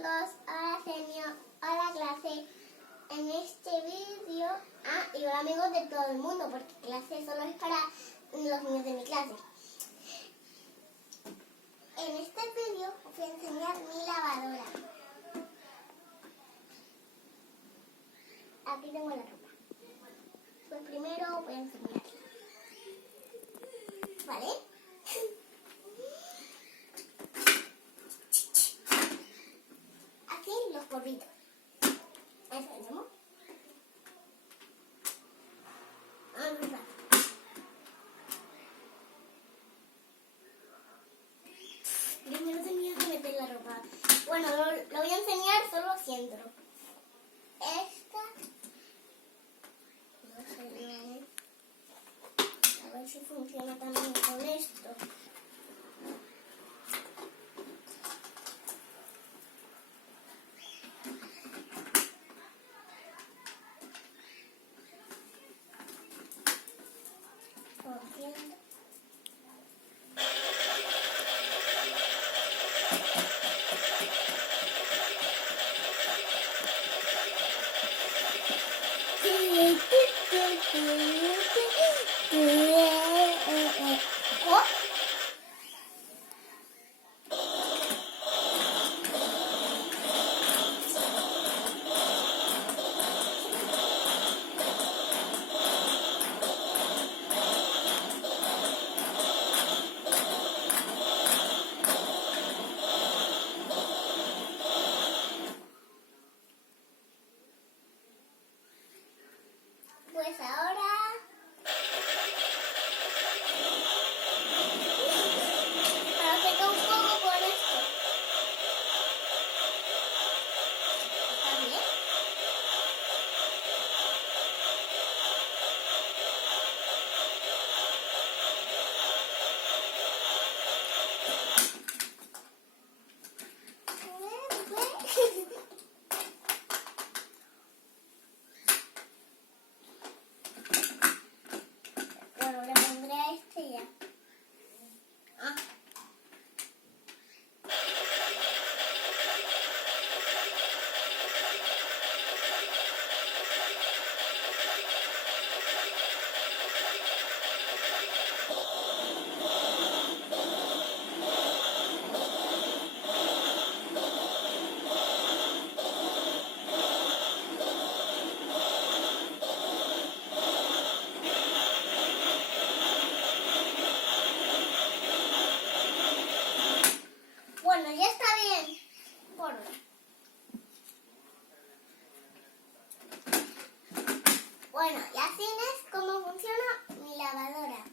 amigos, hola clase. En este vídeo, y hola amigos de todo el mundo, porque clase solo es para los niños de mi clase. En este vídeo os voy a enseñar mi lavadora. Aquí tengo la ropa. Pues primero voy a enseñarla. ¿Vale? Aquí los polvitos. ¿Entendemos? Primero tenía que meter la ropa. Bueno, lo voy a enseñar solo si entro. Esta. No sé bien. A ver si funciona también con esto. Cogiendo. ¿Oh? Pues ahora seca un poco con esto. ¿Está bien? Bueno, le pondré a este ya. Bueno, ya está bien. Por hoy. Bueno, y así es como funciona mi lavadora.